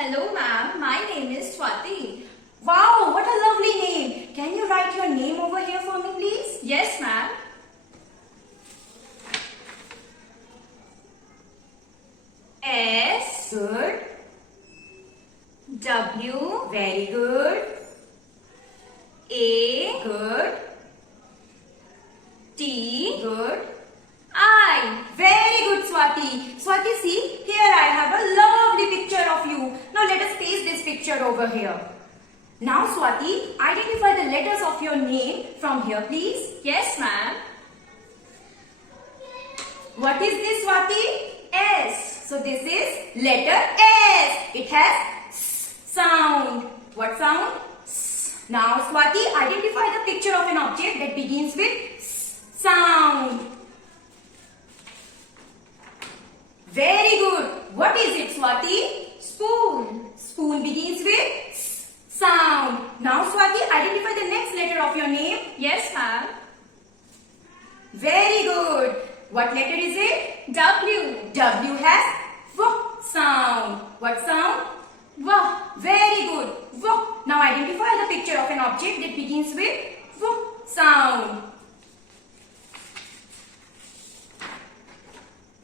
Hello ma'am, my name is Swati. Wow, what a lovely name. Can you write your name over here for me, please? Yes ma'am. S Good. W Very good. A Good. T Good. I. Very good, Swati. Swati, see, here I have a lovely picture of you. Now let us paste this picture over here. Now, Swati, identify the letters of your name from here, please. Yes ma'am. What is this, Swati? S. So this is letter S. It has S sound. What sound? S. Now, Swati, identify the picture of an object that begins with S sound. Very good. What is it, Swati? Spoon. Spoon begins with S sound. Now, Swati, identify the next letter of your name. Yes ma'am. Very good. What letter is it? W. W has V sound. What sound? V. Very good. V. Now identify the picture of an object that begins with V sound.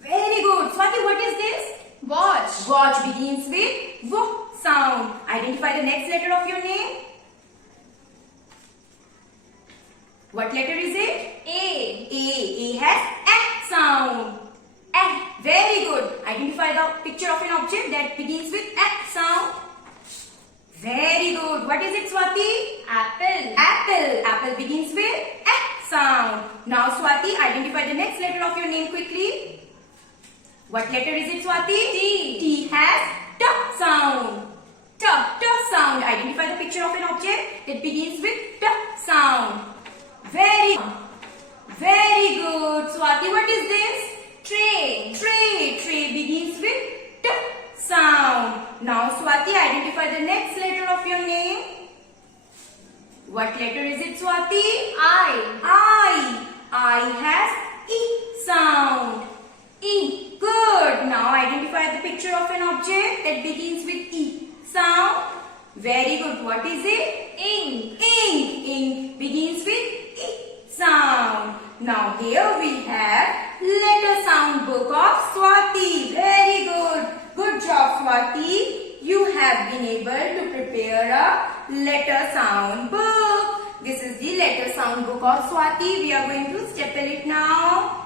Very good. Swati, what is this? Watch. Watch begins with V sound. Identify the next letter of your name. What letter is it? A. A has A sound. A. Very good. Identify the picture of an object that begins with A sound. Very good. What is it, Swati? Apple. Apple. Apple begins with A sound. Now, Swati, identify the next letter of your name quickly. What letter is it, Swati? T. T has T sound. T sound. Identify the picture of an object that begins with T sound. Very good. Swati, what is this? Tray. Tray begins with T sound. Now, Swati, identify the next letter of your name. What letter is it, Swati? I. I has E sound. E. Good. Now, identify the picture of an object that begins with E sound. Very good. What is it? Ink. Ink begins with E sound. Now here we have letter sound book of Swati. Very good. Good job, Swati. You have been able to prepare a letter sound book. This is the letter sound book of Swati. We are going to staple it now.